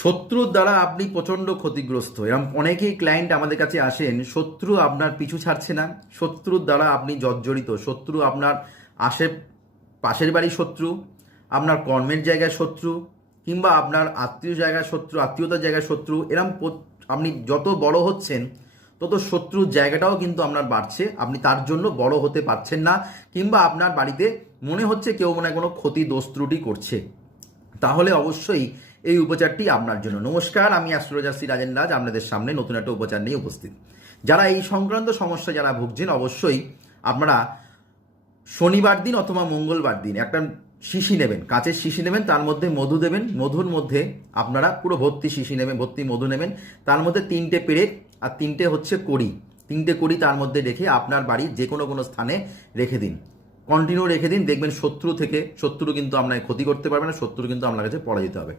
শত্রুর দ্বারা আপনি প্রচণ্ড ক্ষতিগ্রস্ত। এরকম অনেকেই ক্লায়েন্ট আমাদের কাছে আসেন, শত্রু আপনার পিছু ছাড়ছে না, শত্রুর দ্বারা আপনি জর্জরিত। শত্রু আপনার আশে পাশের বাড়ির শত্রু, আপনার কর্মের জায়গায় শত্রু, কিংবা আপনার আত্মীয় জায়গায় শত্রু, আত্মীয়তার জায়গায় শত্রু। এরকম আপনি যত বড় হচ্ছেন তত শত্রুর জায়গাটাও কিন্তু আপনার বাড়ছে। আপনি তার জন্য বড় হতে পারছেন না, কিংবা আপনার বাড়িতে মনে হচ্ছে কেউ মনে হয় কোনো ক্ষতি দোষ ত্রুটি করছে। তাহলে অবশ্যই এই উপচারটি আপনার জন্য। নমস্কার, আমি অ্যাস্ট্রোলজার শ্রী রাজেন রাজ আপনাদের সামনে নতুন একটা উপচার নিয়ে উপস্থিত। যারা এই সংক্রান্ত সমস্যা যারা ভুগছেন, অবশ্যই আপনারা শনিবার দিন অথবা মঙ্গলবার দিন একটা শিশি নেবেন, কাঁচের শিশি নেবেন, তার মধ্যে মধু দেবেন। মধুর মধ্যে আপনারা পুরো ভর্তি শিশি নেবেন, ভর্তি মধু নেবেন, তার মধ্যে 3টে পেরেক আর 3টে হচ্ছে কড়ি, 3টে কড়ি তার মধ্যে রেখে আপনার বাড়ির যে কোনো স্থানে রেখে দিন। কন্টিনিউ রেখে দিন, দেখবেন শত্রু কিন্তু আপনার ক্ষতি করতে পারবে না, শত্রু কিন্তু আপনার কাছে পরাজিত হবে।